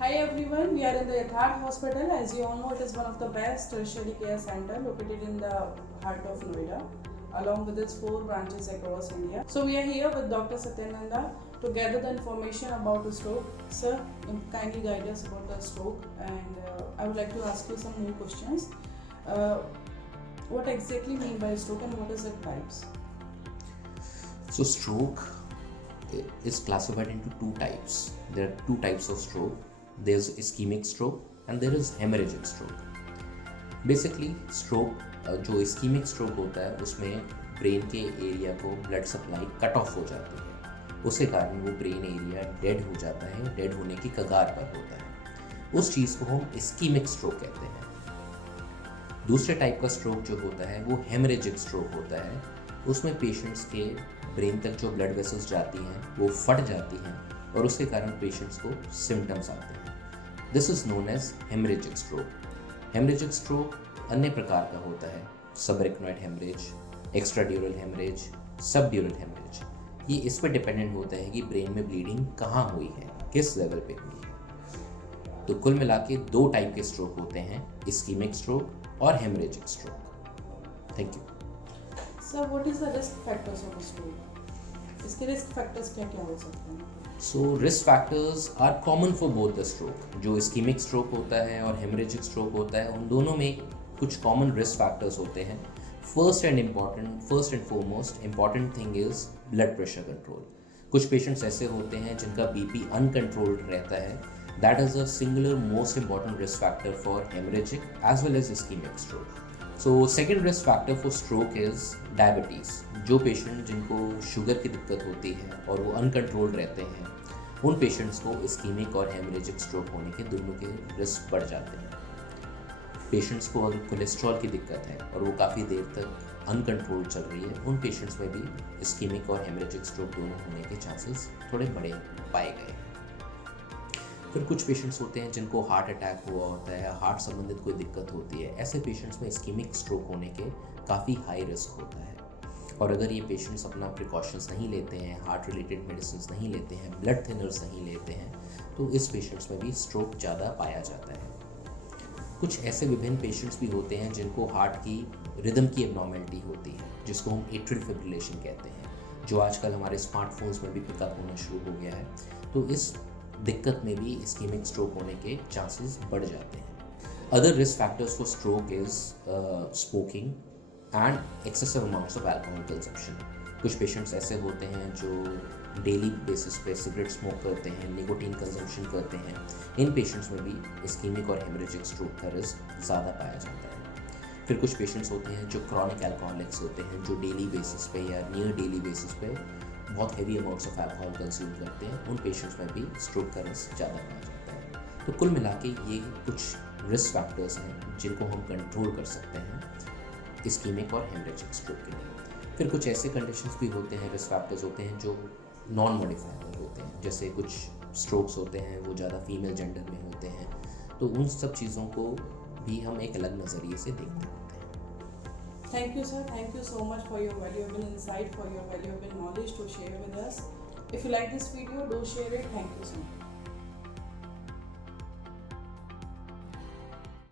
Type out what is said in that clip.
Hi everyone, we are in the Yatharth Hospital. As you all know, it is one of the best tertiary care center located in the heart of Noida, along with its 4 branches across India. So we are here with Dr. Satyananda to gather the information about the stroke. Sir, kindly guide us about the stroke, and I would like to ask you some more questions. What exactly mean by stroke and what is its types? So stroke is classified into two types. There are two types of stroke. There's ischemic stroke and there is hemorrhagic stroke. Basically stroke जो ischaemic stroke होता है उसमें brain के area को blood supply cut off हो जाती है, उसके कारण वो ब्रेन एरिया डेड हो जाता है, डेड होने की कगार पर होता है। उस चीज़ को हम इस्कीमिक स्ट्रोक कहते हैं। दूसरे टाइप का स्ट्रोक जो होता है वो हेमरेजिक स्ट्रोक होता है। उसमें पेशेंट्स के ब्रेन तक जो ब्लड वेसल्स जाती हैं वो फट जाती हैं और उसके कारण पेशेंट्स को सिम्टम्स आते हैं। This is known as haemorrhagic stroke. Haemorrhagic stroke अन्य प्रकार का होता है, subarachnoid haemorrhage, extradural haemorrhage, subdural haemorrhage. ये इस पर डिपेंडेंट होता है कि ब्रेन में ब्लीडिंग कहाँ हुई है, किस लेवल पे हुई है। तो कुल मिला के दो टाइप के स्ट्रोक होते हैं, इस्कीमिक स्ट्रोक और haemorrhagic stroke. Thank you. Sir, what is the risk factors of a stroke? इसके risk factors क्या क्या हो सकते हैं? So risk factors are common for both the stroke. जो इस्कीमिक स्ट्रोक होता है और हेमरेजिक स्ट्रोक होता है, उन दोनों में कुछ कॉमन रिस्क फैक्टर्स होते हैं। First and foremost important thing is blood pressure control. कुछ पेशेंट्स ऐसे होते हैं जिनका बीपी अनकंट्रोल्ड रहता है। That is a singular most important risk factor for haemorrhagic as well as ischaemic stroke. So second risk factor for stroke is diabetes. जो patient जिनको sugar की दिक्कत होती है और वो अनकंट्रोल्ड रहते हैं, उन पेशेंट्स को इस्कीमिक और हेमरेजिक स्ट्रोक होने के दोनों के रिस्क बढ़ जाते हैं। पेशेंट्स को अगर कोलेस्ट्रॉल की दिक्कत है और वो काफ़ी देर तक अनकंट्रोल्ड चल रही है, उन पेशेंट्स में भी इस्कीमिक और हेमरेजिक स्ट्रोक दोनों होने के चांसेस थोड़े बड़े पाए गए हैं। फिर कुछ पेशेंट्स होते हैं जिनको हार्ट अटैक हुआ होता है, हार्ट संबंधित कोई दिक्कत होती है। ऐसे पेशेंट्स में इस्कीमिक स्ट्रोक होने के काफ़ी हाई रिस्क होता है, और अगर ये पेशेंट्स अपना प्रिकॉशंस नहीं लेते हैं, हार्ट रिलेटेड मेडिसिन नहीं लेते हैं, ब्लड थिनर्स नहीं लेते हैं, तो इस पेशेंट्स में भी स्ट्रोक ज़्यादा पाया जाता है। कुछ ऐसे विभिन्न पेशेंट्स भी होते हैं जिनको हार्ट की रिदम की एबनॉर्मेलिटी होती है, जिसको हम एट्रियल फिब्रिलेशन कहते हैं, जो आजकल हमारे स्मार्टफोन्स में भी पिकअप होना शुरू हो गया है। तो इस दिक्कत में भी इस्कीमिक स्ट्रोक होने के चांसेस बढ़ जाते हैं। Other risk factors for stroke is smoking and excessive amounts of alcohol consumption. कुछ पेशेंट्स ऐसे होते हैं जो डेली बेसिस पे सिगरेट स्मोक करते हैं, निकोटीन कंजम्पशन करते हैं। इन पेशेंट्स में भी इस्कीमिक और हेमरेजिक स्ट्रोक का रिस्क ज़्यादा पाया जाता है। फिर कुछ पेशेंट्स होते हैं जो क्रॉनिक अल्कोहलिक्स होते हैं, जो डेली बेसिस पे या नियर डेली बेसिस पे बहुत heavy amounts of alcohol consume करते हैं। उन पेशेंट्स में भी स्ट्रोक का रिस्क ज़्यादा पाया जाता है। तो कुल मिला के ये कुछ रिस्क फैक्टर्स हैं जिनको हम कंट्रोल कर सकते हैं इस्कीमिक और हेमरेजिक स्ट्रोक के लिए। फिर कुछ ऐसे कंडीशंस भी होते हैं, रिस्क फैक्टर्स होते हैं जो नॉन मॉडिफाइबल होते हैं। जैसे कुछ स्ट्रोक्स होते हैं वो ज़्यादा फीमेल जेंडर में होते हैं, तो उन सब चीज़ों को भी हम एक अलग नज़रिए से देखते हैं। Thank you, sir. Thank you so much for your valuable insight, for your valuable knowledge to share with us. If you like this video, do share it. Thank you so much.